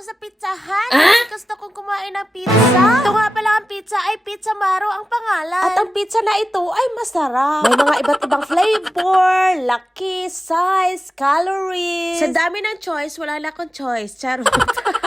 ako sa pizzahan. Gusto kong kumain ng pizza. Ito nga pala ang pizza ay Pizza Maro ang pangalan. At ang pizza na ito ay masarap. May mga iba't ibang flavor, laki, size, calories. Sa dami ng choice, wala na akong choice. Charot.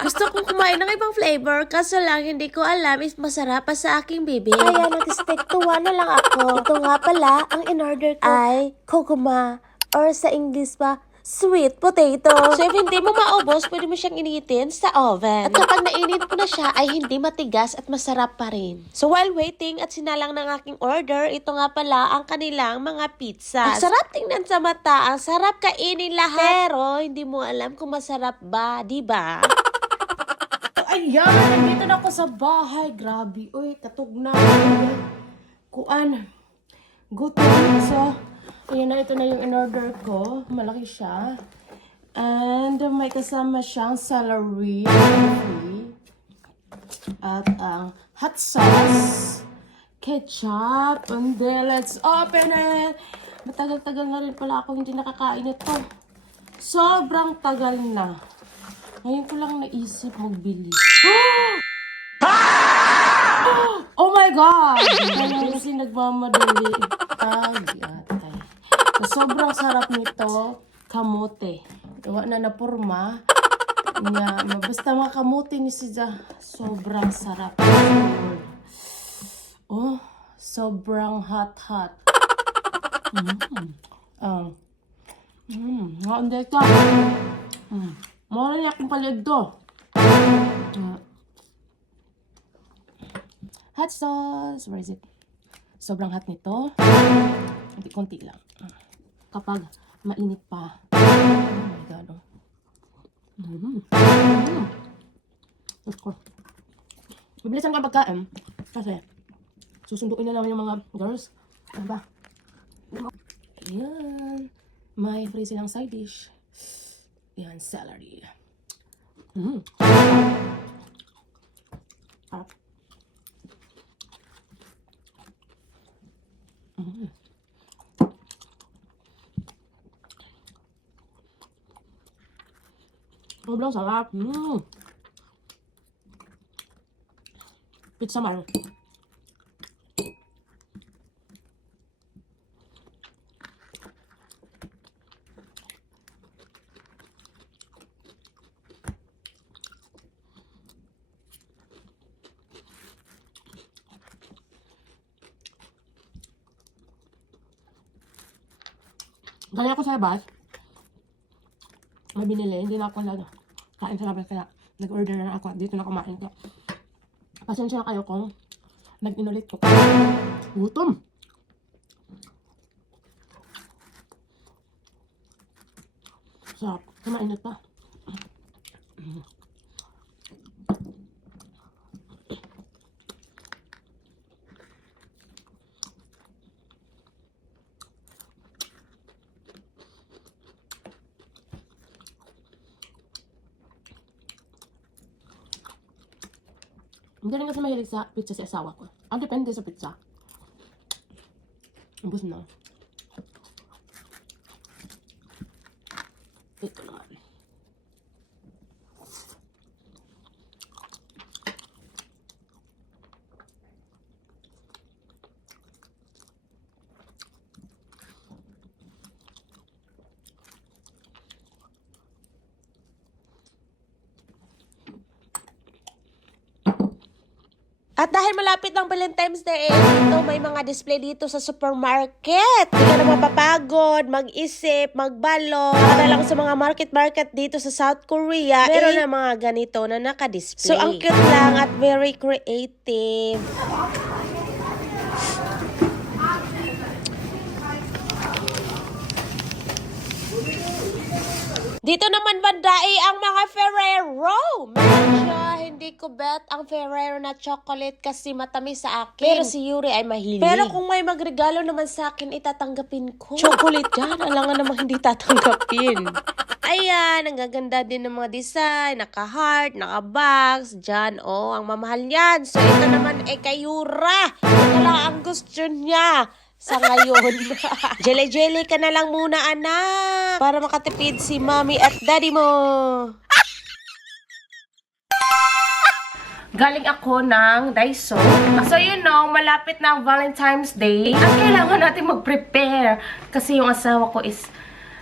Gusto kong kumain ng ibang flavor, kaso lang hindi ko alam if masarap pa sa aking bibig. Kaya nag-stick to one na lang ako. Ito nga pala, ang in-order ko ay koguma or sa English pa, sweet potato. So if hindi mo maubos, pwede mo siyang initin sa oven. At kapag nainit ko na siya, ay hindi matigas at masarap pa rin. So while waiting at sinalang ng aking order, ito nga pala ang kanilang mga pizza. Ang sarap tingnan sa mata, ang sarap kainin lahat. Pero hindi mo alam kung masarap ba, di ba? Ayan, nandito na ako sa bahay. Grabe, uy, katog na. Kuan. Gutom. So, ayan na, ito na yung in-order ko. Malaki siya. And may kasama siyang celery. At ang hot sauce. Ketchup. And then, let's open it. Matagal-tagal na rin pala ako hindi nakakain ito. Sobrang tagal na. Ngayon ko lang naisip magbili. Oh my God! Kaya kasi nagmamadali. Agad. So, sobrang sarap nito. Kamote. Gawa na na porma. Basta mga kamote ni siya. Sobrang sarap. Oh, sobrang hot. Hindi ito. Mura na akong palado. Hot sauce. Where is it? Sobrang hot nito. Konti lang. Kapag mainit pa. Oh my God. Of course. Bibilisan ko ang pagkain. Kasi susunduin na naman yung mga girls. Ano ba? Ayan. May free silang side dish. Yan, celery. Sarap. Sobrang sarap. Pizza Maro. Kaya ako sa labas, may binili, hindi na ako kain sa labas, kaya nag-order na ako, dito na kumain ko. Pasensya na kayo kung nag-inulit ko. Gutom! Sarap, kumainit pa. Hindi rin kasi mahilig sa pizza si asawa ko. Ang depende sa pizza. Ubus na. Ito naman. At dahil malapit ng Valentine's Day, dito may mga display dito sa supermarket. Hindi ka na mapapagod, mag-isip, magbalo. Para lang sa mga market dito sa South Korea, meron na mga ganito na naka-display. So, ang cute lang at very creative. Dito naman bandai ang mga Ferrero. Medyo hindi ko bet ang Ferrero na chocolate kasi matamis sa akin. Pero si Yuri ay mahilig. Pero kung may magregalo naman sa akin, itatanggapin ko. Chocolate yan. Alangan namang hindi tatanggapin. Ayan, ang gaganda din ng mga design. Naka-heart, naka-box. Diyan, oh, ang mamahal yan. So, ito naman ay kay Yura. Ito lang ang gusto niya sa ngayon. Jelly-jelly ka na lang muna, anak. Para makatipid si mommy at daddy mo. Galing ako ng Daiso. So, you know, malapit na ang Valentine's Day. At kailangan natin mag-prepare. Kasi yung asawa ko is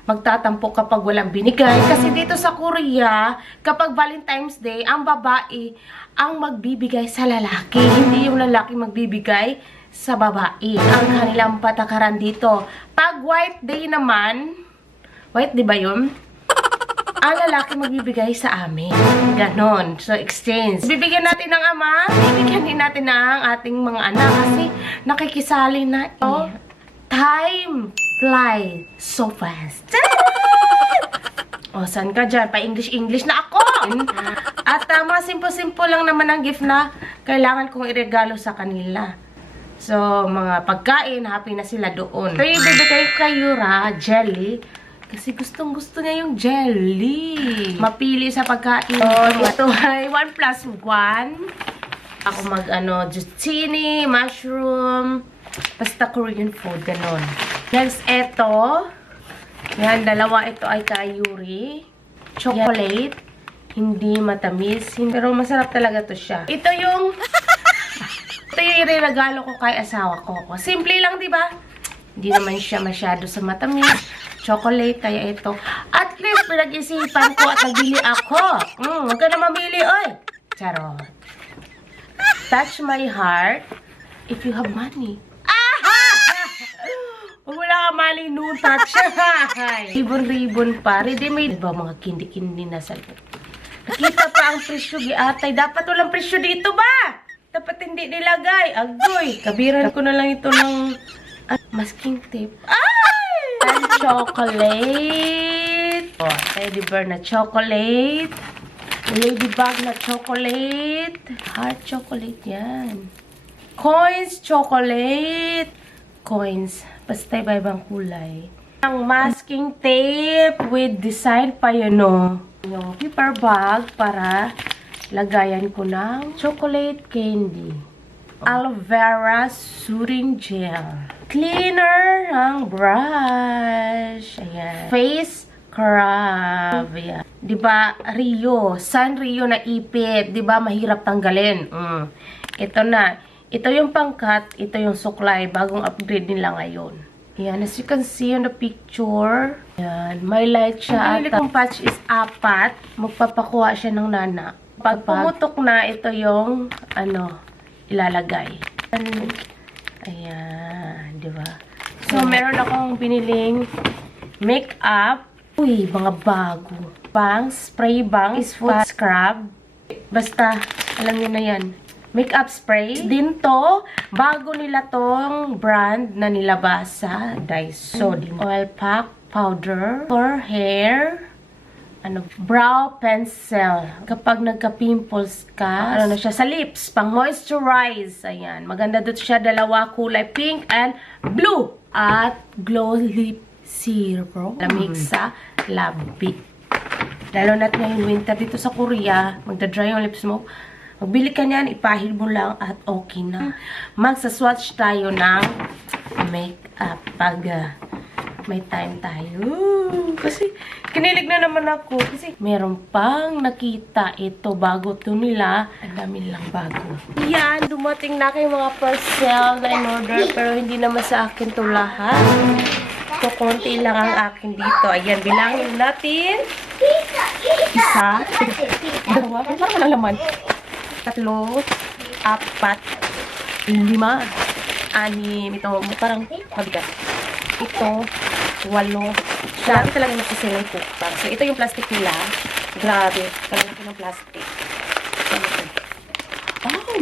magtatampo kapag walang binigay. Kasi dito sa Korea, kapag Valentine's Day, ang babae ang magbibigay sa lalaki. Hindi yung lalaki magbibigay sa babae. Ang kanilang patakaran dito. Pag White Day naman, white di ba yun? Ang lalaki magbibigay sa amin. Ganon. So, exchange. Bibigyan natin ng ama, bibigyan din natin ng ating mga anak kasi nakikisali na. Oh, time flies so fast. O, saan ka dyan? Pa-English-English na ako! At mga simple-simple lang naman ang gift na kailangan kong iregalo sa kanila. So, mga pagkain, happy na sila doon. So, ibibigay ko kay Yura, jelly. Kasi gustong-gusto niya yung jelly. Mapili sa pagkain. Ito ay 1+1. Ako zucchini, mushroom, basta Korean food, ganon. Next, ito. Yan, dalawa ito ay kay Yuri. Chocolate. Hindi matamis. Pero masarap talaga to siya. Ito yung iregalo ko kay asawa ko. Simple lang, di ba? Hindi naman siya masyado sa matamis. Chocolate, kaya ito. At least, pinag-isipan ko at nagbili ako. Huwag ka na mamili, oy! Charot. Touch my heart if you have money. Pag wala ka money, no touch. Ribbon-ribbon pa. Ready-made ba mga kindi-kindi na sa loob? Nakita pa ang presyo, giatay. Dapat walang presyo dito ba? Dapat hindi nilagay. Agoy. Kabiran ko na lang ito ng masking tape. And chocolate. Oh, teddy bear na chocolate. Ladybug na chocolate. Heart chocolate yan. Coins chocolate. Coins. Basta iba-ibang kulay. Ang masking tape with design pa yun, no? Yung paper bag para lagayan ko ng chocolate candy. Aloe vera soothing gel. Cleaner ang brush. Ayan. Face scrub. Ayan. Diba, Rio. Sanrio na ipit. Diba, mahirap tanggalin. Ito na. Ito yung pangkat. Ito yung suklay. Bagong upgrade nila ngayon. Ayan. As you can see on the picture. Ayan. May light siya. Ang pinili kong patch is 4. Magpapakuha siya ng nana. Pag pumutok na, ito yung ilalagay. Ayan, di ba? So, meron akong biniling makeup. Uy, mga bago. Spray bangs, foot scrub. Basta, alam niyo na yan. Makeup spray. Din to, bago nila tong brand na nilabas sa Daiso. Oil pack, powder, for hair, brow pencil. Kapag nagka-pimples ka, siya sa lips, pang moisturize. Ayan, maganda dito siya, dalawa kulay, pink and blue. At glow lip serum. Lamig sa labi. Lalo na't ngayon winter dito sa Korea, magda-dry yung lips mo. Magbili ka niyan, ipahid mo lang at okay na. Magsa-swatch tayo ng makeup pag may time tayo. Kasi, kinilig na naman ako. Kasi, meron pang nakita ito bago to nila. Ang dami lang bago. Yan, dumating na kay mga parcel na in-order. Pero hindi naman sa akin to lahat. Ito, konti lang ang akin dito. Ayan, bilangin natin. Isa. Dalawa. Parang walang laman. 3, 4, 5, 6. Ito, parang mabigat. Ito, 8. Grabe talaga nagsisilay po. So, ito yung plastic nila. Grabe. Talaga ito ng plastic. Oh my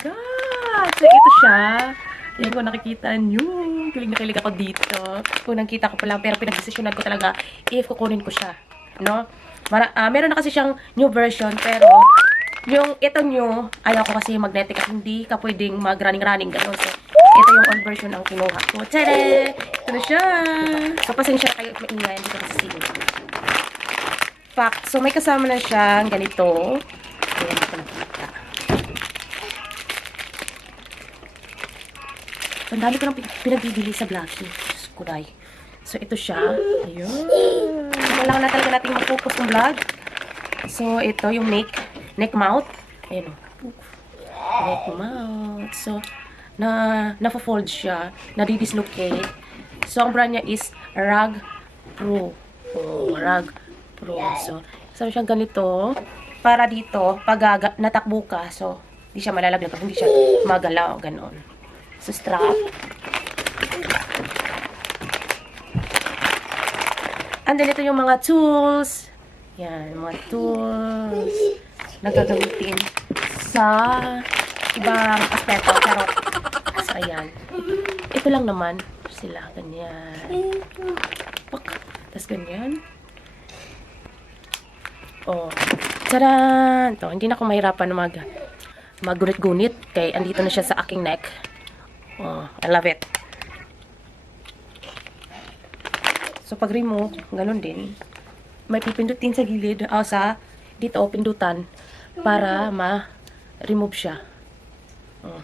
God! So, ito siya. Yan ko nakikita nyo. Kilig na kilig ako dito. Kung nakita ko pa lang, pero pinag-desisyonan ko talaga if kukunin ko siya. No? Meron na kasi siyang new version, pero yung ito nyo, ayaw ko kasi magnetic at hindi ka pwedeng mag-running-running gano'n. So, ito yung old version ang kinuha ko. Tada! Ito na siya! So, pasensya kayo maingay. Hindi ko kasi sino. So, may kasama na siyang ganito. Ayan, ito nakita. Ang dami ko nang pinagbibili sa Blackie. Diyos ko, day. So, ito siya. Ayun. Kailangan na talaga natin mag-focus ng vlog. So, ito yung neck mount. Ayan o. Let them out. So, na-fold siya. Nadi-dislocate. So, ang brand niya is Rag Pro. Oh, Rag Pro. So, sabi siyang ganito. Para dito, pag natakbo ka, so, hindi siya malalaglag. Hindi siya magalaw. Ganon. So, strap. And then, ito yung mga tools. Yan, mga tools na gagamitin sa ibang aspeto. Pero, so, ayan. Ito lang naman sila. Ganyan. Tapos, ganyan. Oh. Tadaan! To, hindi na ako mahirapan na maggunit-gunit. Kaya, andito na siya sa aking neck. Oh, I love it. So, pag remove, ganun din. May pipindutin sa gilid. Sa dito, pindutan. Para ma-remove siya. Oh.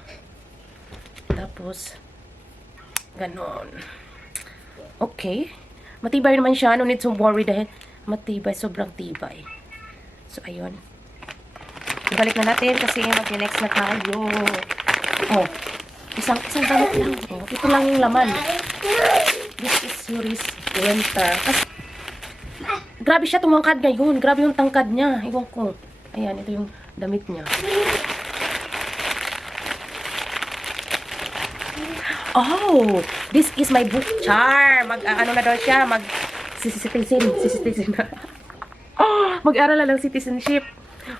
Tapos, ganun. Okay. Matibay naman siya. No need to worry dahil matibay. Sobrang tibay. So, ayun. Ibalik na natin kasi mag-next na tayo. Oh. Isang damit lang. Oh. Ito lang yung laman. This is Yuri's winter. Kasi, grabe siya tumangkad ngayon. Grabe yung tangkad niya. Iwan ko. Ayan, ito yung damit niya. Oh, this is my book charm. Ano na daw siya? Citizen. Oh, mag-aral na ng citizenship.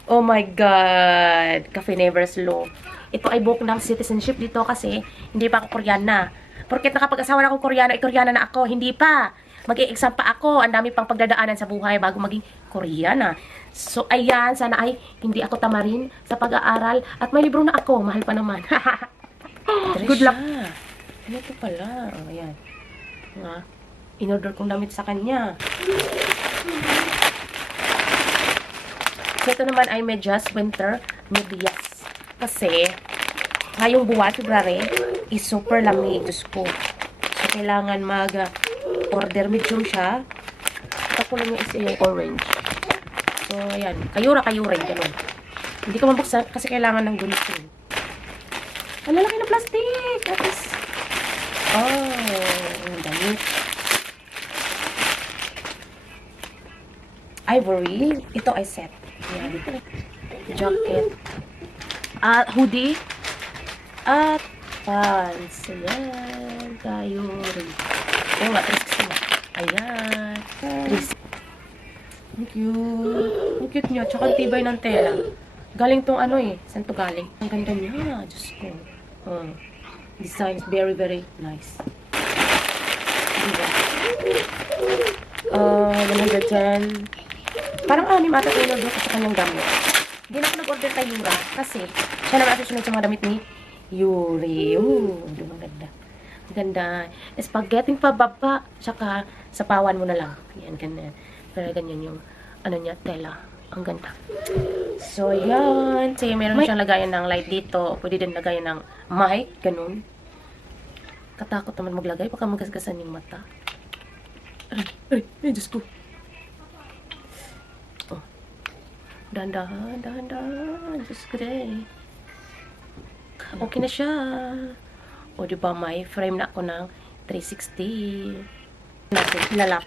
Oh my God. Cafe Never Slow. Ito ay book ng citizenship dito kasi hindi pa ako Koreana. Porket nakapag-asawa na ako Koreana na ako. Hindi pa. Mag-i-exam pa ako. Ang dami pang pagdadaanan sa buhay bago maging Koreana. So, ayan. Sana ay hindi ako tamarin sa pag-aaral. At may libro na ako. Mahal pa naman. Good luck. Ano ito pala? Oh, ayan. In-order kong damit sa kanya. So, ito naman ay medyas winter medyas. Kasi, ngayong buwan, February, is super lamig. Diyos ko. So, kailangan mag-order medium siya. Ito ko lang yung isa yung orange. So, ayan. Kayura. Ganun. Hindi ko mabuksan kasi kailangan ng gulitin. Ang lalaki na plastic. Tapos, ang damit. Ivory. Ito ay set. Ayan. Jacket. Hoodie. At pants. Ayan. Kayuri. Oh, matris na. Ayan. Tris. Ang cute. Ang cute niya. Tsaka tibay ng tela. Galing tong ano eh. Saan to galing? Ang ganda niya. Diyos ko. Design is very, very nice. Diba? 110. Parang 6 ata in-order ko sa kanyang damit. Hindi na ako nag-order kay Yura. Kasi, siya naman susunod sa mga damit ni Yuri. Diba ang ganda. Ang ganda. Spaghetti pababa. Tsaka, sapawan mo na lang. Yan, ganyan. Pero ganyan yung, niya, tela. Ang ganda. So, yan. So, meron siyang lagayan ng light dito. Pwede din lagayan ng mic. Ganun. Katakot naman maglagay. Baka magasgasan yung mata. Ay, Diyos ko. Oh. Dahan-dahan. Diyos ko day. Okay na siya. O, diba, may frame na ako ng 360. Natin, lalap.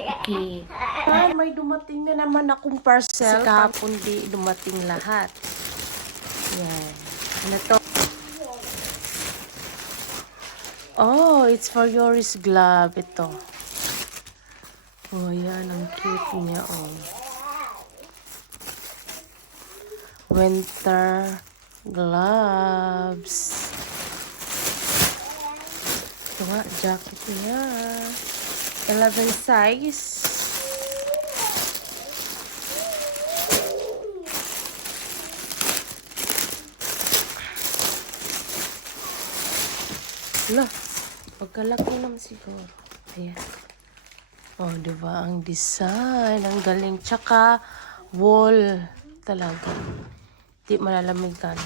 Okay. May dumating na naman akong parcel. Kahapon di dumating lahat. Yan. Ano to? Oh, it's for Yuri's glove. Ito. Oh, yan. Ang cute niya, oh. Winter gloves. Ito nga, jacket niya. 11 size. Wala. Pagkalaki naman siguro. Ayan. Oh, diba? Ang design. Ang galing. Tsaka, wool. Talaga. Di malalamigan.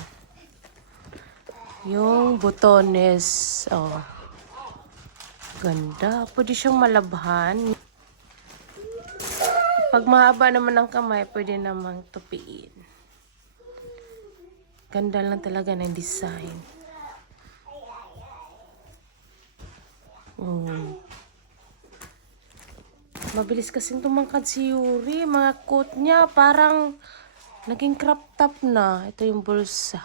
Yung butones. Oh. Ganda. Pwede siyang malabhan. Pag mahaba naman ang kamay, pwede namang tupiin. Ganda lang talaga ng design. Mabilis kasing tumangkad si Yuri. Mga coat niya parang naging crop top na. Ito yung bulsa.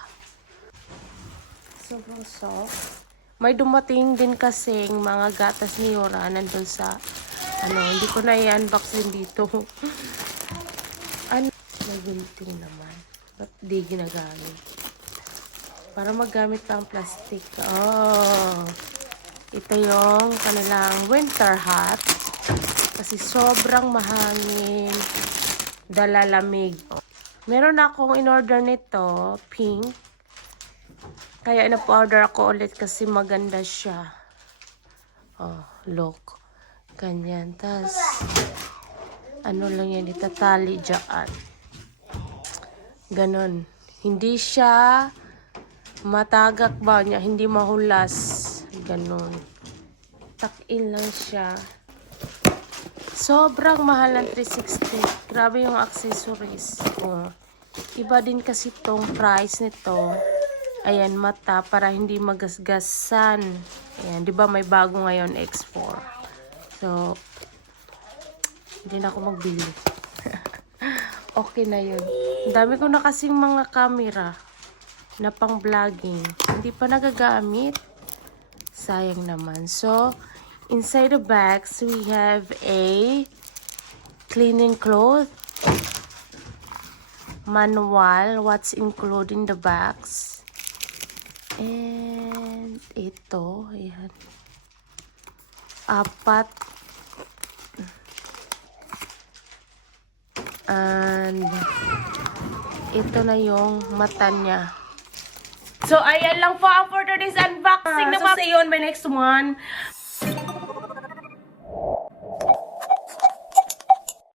Sobrang soft. May dumating din kasing mga gatas ni Yura nandun sa hindi ko na i-unbox din dito. May gunting naman. Ba't di ginagamit? Para magamit pa ang plastic. Oh! Ito yung kanilang winter hat. Kasi sobrang mahangin. Dalalamig. Meron akong in-order nito. Pink. Kaya na-order ako ulit kasi maganda siya. Oh, look. Ganyan. Tas, lang yan. Itatali dyan. Ganon. Hindi siya matagak ba niya. Hindi mahulas. Ganon. Tuck-in lang siya. Sobrang mahal ng 360. Grabe yung accessories. Oh. Iba din kasi tong price nito. Ayan, mata para hindi magasgasan. Ayan, di ba may bago ngayon X4. So, hindi na ako magbili. Okay na yun. Ang dami ko na kasing mga camera na pang vlogging. Hindi pa nagagamit. Sayang naman. So, inside the bags, we have a cleaning cloth, manual, what's included in the bags. And ito, ayan. 4. And ito na yung mata niya. So, ayan lang po for today's unboxing. So, see you on my next one.